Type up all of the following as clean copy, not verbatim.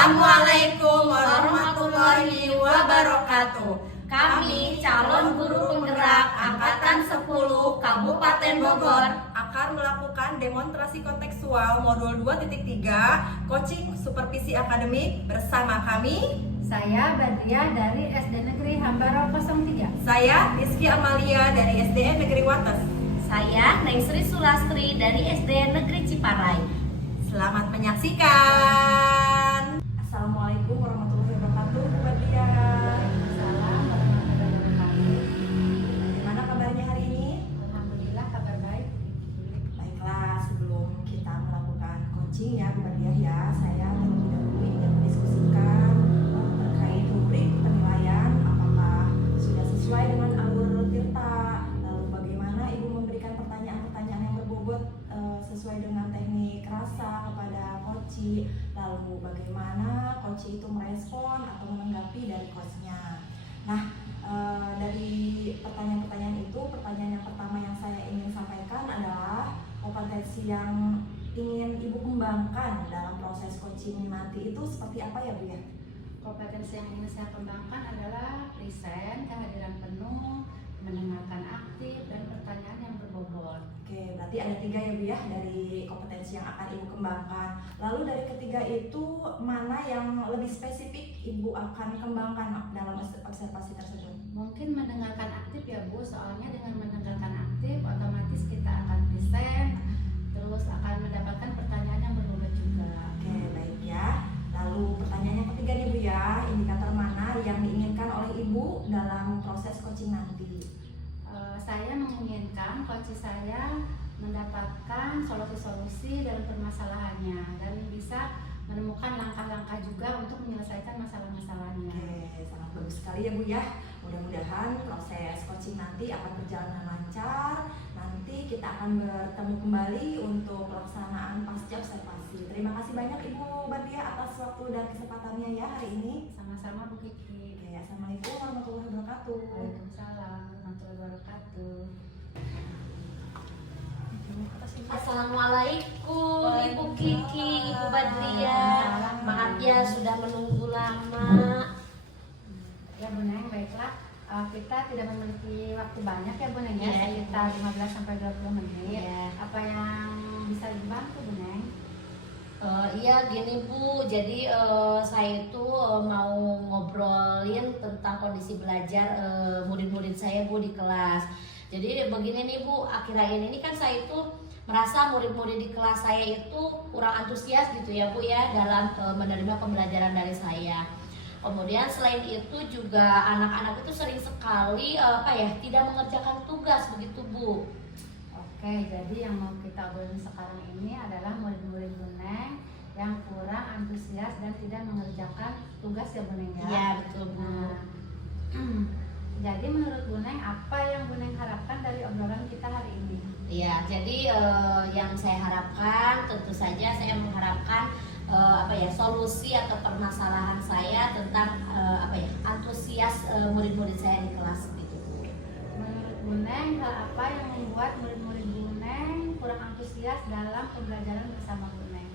Assalamualaikum warahmatullahi wabarakatuh. Kami calon guru penggerak Angkatan 10 Kabupaten Bogor akan melakukan demonstrasi kontekstual modul 2.3 coaching supervisi akademik bersama kami. Saya Badriah dari SD Negeri Hambaro 03. Saya Rizky Amalia dari SDN Negeri Wates. Saya Neng Sri Sulastri dari SDN Negeri Ciparai. Selamat menyaksikan. Assalamualaikum warahmatullahi wabarakatuh, Bu Badriah. Salam warahmatullahi wabarakatuh. Bagaimana kabarnya hari ini? Alhamdulillah kabar baik. Baiklah, sebelum kita melakukan coaching ya Bu Badriah ya, saya terlebih dahulu ingin mendiskusikan terkait rubrik penilaian, apakah sudah sesuai dengan alur Tirta, lalu bagaimana Ibu memberikan pertanyaan-pertanyaan yang berbobot sesuai dengan teknik rasa kepada coach, lalu bagaimana coach itu merespon atau menanggapi dari coachnya. Nah, dari pertanyaan-pertanyaan itu, pertanyaan yang pertama yang saya ingin sampaikan adalah kompetensi yang ingin Ibu kembangkan dalam proses coaching nanti itu seperti apa ya Bu ya? Kompetensi yang ingin saya kembangkan adalah present, kehadiran penuh, mendengarkan aktif, dan pertanyaan yang berbobot. Oke, berarti ada 3 ya Bu ya dari kompetensi yang akan Ibu kembangkan. Lalu dari ketiga itu mana yang lebih spesifik Ibu akan kembangkan dalam observasi tersebut? Mungkin mendengarkan aktif ya Bu, soalnya dengan mendengarkan aktif otomatis kita akan present, terus akan mendapatkan pertanyaan yang berbobot juga. Oke, baik ya. Lalu pertanyaan yang ketiga nih Bu ya, indikator mana yang diinginkan oleh Ibu dalam proses coaching nanti? Saya menginginkan coach saya mendapatkan solusi-solusi dalam permasalahannya dan bisa menemukan langkah-langkah juga untuk menyelesaikan masalah-masalahnya. Oke, sangat bagus sekali ya Bu ya. Mudah-mudahan proses coaching nanti akan berjalan dengan lancar. Nanti kita akan bertemu kembali untuk pelaksanaan pasca observasi. Terima kasih banyak Ibu Badriah atas waktu dan kesempatannya ya hari ini. Sama-sama Bu Kiki. Oke, Assalamualaikum warahmatullahi wabarakatuh. Waalaikumsalam warahmatullahi wabarakatuh. Assalamualaikum Ibu Kiki, Ibu Badriah. Maaf ya sudah menunggu lama. Ya Bu Neng, baiklah. Kita tidak memiliki waktu banyak ya Bu Neng ya, Iya, sekitar 15 sampai 20 menit. Iya. Apa yang bisa dibantu Bu Neng? Iya gini Bu, jadi saya itu mau ngobrolin tentang kondisi belajar murid-murid saya Bu di kelas. Jadi begini nih Bu, akhir-akhir ini kan saya itu merasa murid-murid di kelas saya itu kurang antusias gitu ya Bu ya dalam menerima pembelajaran dari saya. Kemudian selain itu juga anak-anak itu sering sekali tidak mengerjakan tugas begitu Bu. Oke, jadi yang mau kita obrolin sekarang ini adalah murid-murid Bu Neng yang kurang antusias dan tidak mengerjakan tugas ya Bu Neng ya? Iya betul Bu. Nah, jadi menurut Bu Neng, apa yang Bu Neng harapkan dari obrolan kita hari ini? Iya, jadi yang saya harapkan tentu saja saya mengharapkan solusi atau permasalahan saya tentang antusias murid-murid saya di kelas gitu. Menurut Bu Neng, hal apa yang membuat murid-murid Bu Neng kurang antusias dalam pembelajaran bersama Bu Neng?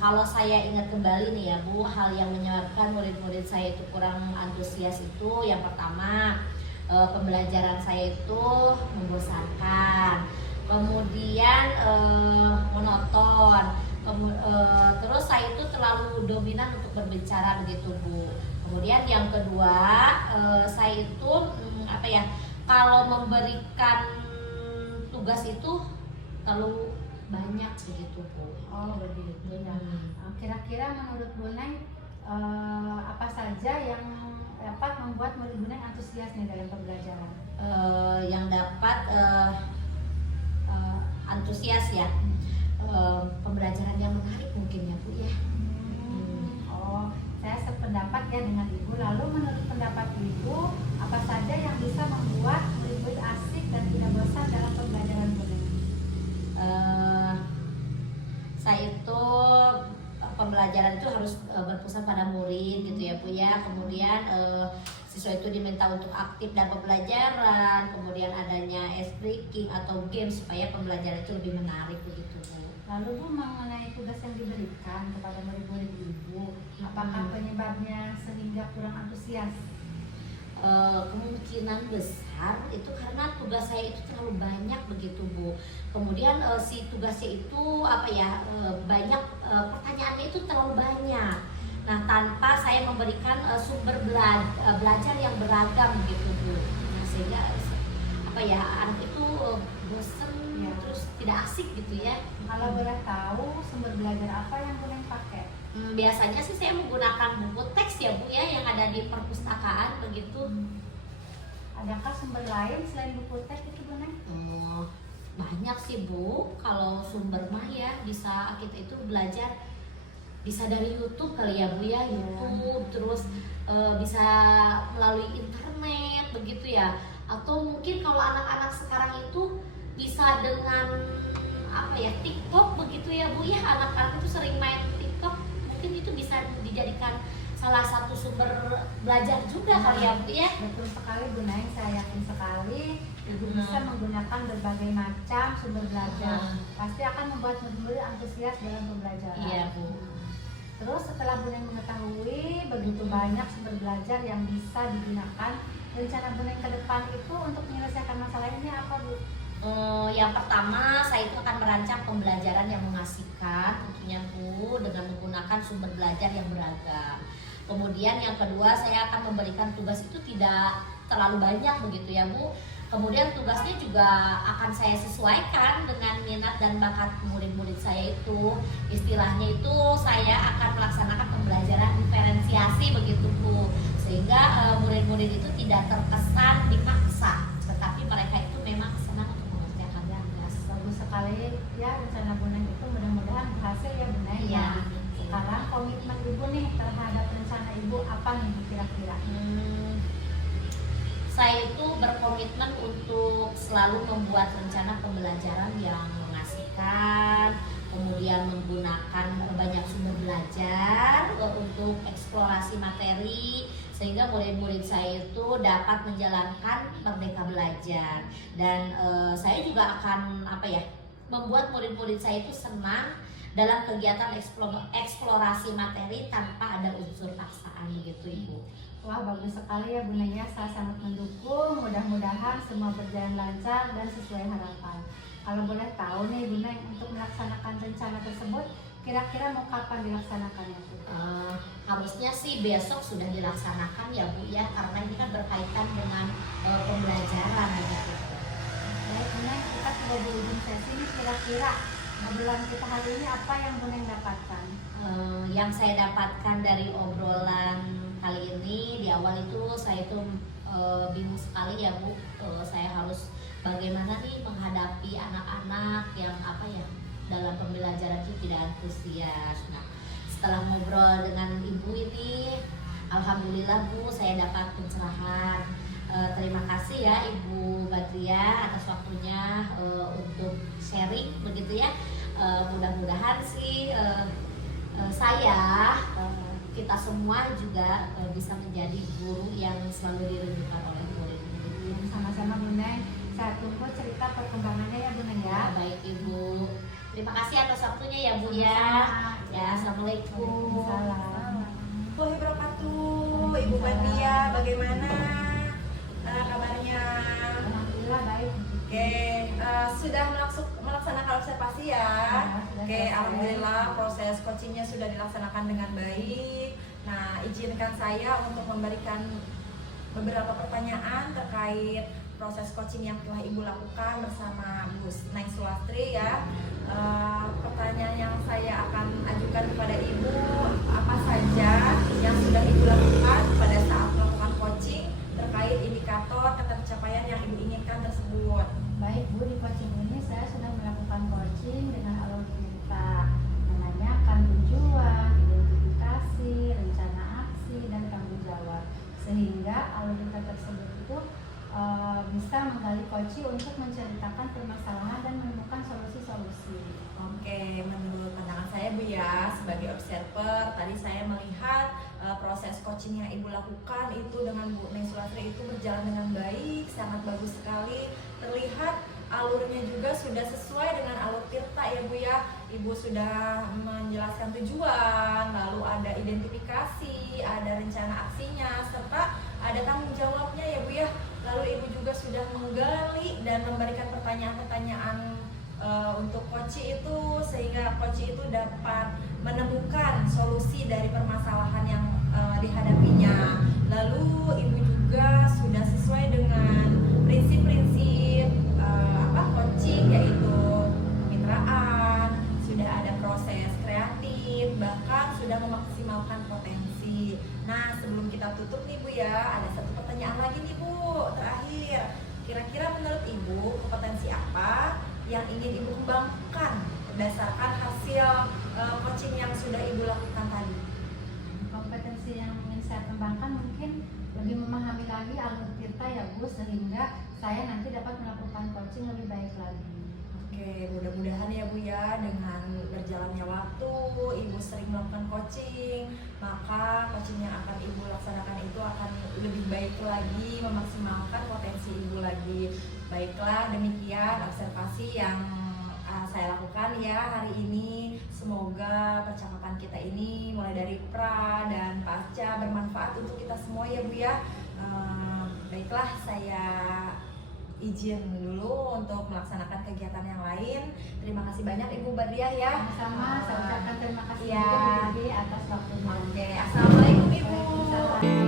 Kalau saya ingat kembali nih ya Bu, hal yang menyebabkan murid-murid saya itu kurang antusias itu yang pertama pembelajaran saya itu membosankan, kemudian monoton, terus saya itu terlalu dominan untuk berbicara begitu Bu. Kemudian yang kedua saya itu kalau memberikan tugas itu terlalu banyak begitu Bu. Oh begitu ya. Kira-kira menurut Bu Neng apa saja yang dapat membuat murid Bu Neng antusias nih dalam pembelajaran? Yang dapat antusias ya, pembelajaran yang menarik mungkin ya Bu ya. Oh, saya sependapat ya dengan Ibu. Lalu menurut pendapat Ibu, apa saja yang bisa membuat murid-murid asik dan tidak bosan dalam pembelajaran Bu Neng? Saya itu pembelajaran itu harus berpusat pada murid gitu ya Bu ya. Kemudian siswa itu diminta untuk aktif dalam pembelajaran, kemudian adanya ice breaking atau game supaya pembelajaran itu lebih menarik begitu Bu. Lalu Bu, mengenai tugas yang diberikan kepada murid-murid Ibu, apa Apakah penyebabnya sehingga kurang antusias? Kemungkinan besar itu karena tugas saya itu terlalu banyak begitu Bu. Kemudian si tugasnya itu banyak, pertanyaannya itu terlalu banyak. Nah, tanpa saya memberikan sumber belajar yang beragam gitu Bu. Nah, sehingga anak itu bosen Ya. terus tidak asik gitu ya. Kalau boleh tahu sumber belajar apa yang boleh pakai? Biasanya sih saya menggunakan buku teks ya Bu ya, yang ada di perpustakaan begitu. Adakah sumber lain selain buku teks itu Bu Neng? Banyak sih Bu. Kalau sumber mah ya bisa kita itu belajar bisa dari YouTube kali ya Bu ya, YouTube terus bisa melalui internet begitu ya. Atau mungkin kalau anak-anak sekarang itu bisa dengan TikTok begitu ya Bu ya. Anak-anak itu sering main TikTok, mungkin itu bisa dijadikan salah satu sumber belajar juga kali ya Bu ya. Betul sekali Bu Neng, saya yakin sekali Ibu Benar. bisa menggunakan berbagai macam sumber belajar. Pasti akan membuat murid-murid antusias dalam pembelajaran. Iya Bu. Terus setelah Bu Neng mengetahui begitu banyak sumber belajar yang bisa digunakan, rencana Bu Neng ke depan itu untuk menyelesaikan masalah ini apa Bu? Yang pertama saya itu akan merancang pembelajaran yang mengasihkan tentunya Bu, dengan menggunakan sumber belajar yang beragam. Kemudian yang kedua saya akan memberikan tugas itu tidak terlalu banyak begitu ya Bu. Kemudian tugasnya juga akan saya sesuaikan dengan minat dan bakat murid-murid saya itu. Istilahnya itu saya akan melaksanakan pembelajaran diferensiasi begitu Bu. Sehingga murid-murid itu tidak terkesan dipaksa, tetapi mereka itu memang senang untuk mengerjakan tugas. Bagus sekali ya rencana Bu Neng itu, mudah-mudahan berhasil ya Bu Neng. Iya. Nah, sekarang komitmen Ibu nih terhadap rencana Ibu apa nih Bu kira-kira? Saya itu berkomitmen untuk selalu membuat rencana pembelajaran yang mengasihkan, kemudian menggunakan banyak sumber belajar untuk eksplorasi materi, sehingga murid-murid saya itu dapat menjalankan merdeka belajar. Dan saya juga akan membuat murid-murid saya itu senang dalam kegiatan eksplorasi materi tanpa ada unsur paksaan begitu Ibu. Wah, bagus sekali ya Bu Neng ya, saya sangat mendukung. Mudah-mudahan semua berjalan lancar dan sesuai harapan. Kalau boleh tahu nih Bu Neng, untuk melaksanakan rencana tersebut kira-kira mau kapan dilaksanakannya Bu? Harusnya sih besok sudah dilaksanakan ya Bu ya, karena ini kan berkaitan dengan pembelajaran gitu. Baik Bu Neng, kita sudah di ujung sesi nih, kira-kira obrolan kita hari ini apa yang Bu Neng dapatkan? Yang saya dapatkan dari obrolan kali ini di awal itu saya itu bingung sekali ya Bu. Saya harus bagaimana nih menghadapi anak-anak yang dalam pembelajaran itu tidak antusias. Nah, setelah ngobrol dengan Ibu ini, alhamdulillah Bu, saya dapat pencerahan. Terima kasih ya Ibu Badria atas waktunya untuk sharing begitu ya. Mudah-mudahan sih kita semua juga bisa menjadi guru yang selalu dirindukan oleh murid-murid. Sama-sama Bu Neng, saya tunggu cerita perkembangannya ya Bu Neng ya. Baik Ibu, terima kasih atas waktunya ya Bu ya. Ya, assalamualaikum. Waalaikumsalam. Warahmatullahi wabarakatuh. Ibu Badria, bagaimana kabarnya? Alhamdulillah baik. Oke, sudah melaksanakan observasi ya. Sudah Oke, selesai. alhamdulillah proses coachingnya sudah dilaksanakan dengan baik. Nah, izinkan saya untuk memberikan beberapa pertanyaan terkait proses coaching yang telah Ibu lakukan bersama Bu Neng Sulastri ya. Pertanyaan yang saya akan ajukan kepada Ibu, apa saja yang sudah Ibu lakukan pada saat melakukan coaching terkait indikator ketercapaian yang Ibu inginkan tersebut? Baik Bu, di coaching ini saya sudah melakukan coaching dengan alur cerita, menanyakan tujuan, identifikasi, rencana aksi, dan tanggung jawab, sehingga alur cerita tersebut itu bisa menggali coaching untuk menceritakan permasalahan dan menemukan solusi-solusi. Oke, menurut pandangan saya Bu ya, sebagai observer, tadi saya melihat proses coaching yang Ibu lakukan itu dengan Bu Neng Sulastri itu berjalan dengan baik, sangat bagus sekali. Terlihat alurnya juga sudah sesuai dengan alur Tirta ya Bu ya. Ibu sudah menjelaskan tujuan, lalu ada identifikasi, ada rencana aksinya, serta ada tanggung jawabnya ya Bu ya. Lalu Ibu juga sudah menggali dan memberikan pertanyaan-pertanyaan untuk coach itu, sehingga coach itu dapat menemukan solusi dari permasalahan yang dihadapinya. Lalu Ibu juga sudah sesuai dengan prinsip-prinsip coaching, yaitu kemitraan, sudah ada proses kreatif, bahkan sudah memaksimalkan potensi. Nah, sebelum kita tutup nih Bu ya, ada satu pertanyaan lagi nih Bu, terakhir. Kira-kira menurut Ibu, kompetensi apa yang ingin Ibu kembangkan berdasarkan hasil coaching yang sudah Ibu lakukan tadi? Kompetensi yang ingin saya kembangkan mungkin lebih memahami lagi alur tirta ya Bu, sehingga saya nanti dapat melakukan coaching lebih baik lagi. Oke, mudah-mudahan ya Bu ya, dengan berjalannya waktu Ibu sering melakukan coaching, maka coaching yang akan Ibu laksanakan itu akan lebih baik lagi, memaksimalkan potensi Ibu lagi. Baiklah, demikian observasi yang saya lakukan ya hari ini. Semoga percakapan kita ini mulai dari pra dan pasca bermanfaat untuk kita semua ya Bu ya. Baiklah, saya izin dulu untuk melaksanakan kegiatan yang lain. Terima kasih banyak Ibu Badriah ya. Sama-sama, saya ucapkan terima kasih Ya. juga Bu Dede atas waktunya. Oke, assalamualaikum Ibu. Waalaikumsalam.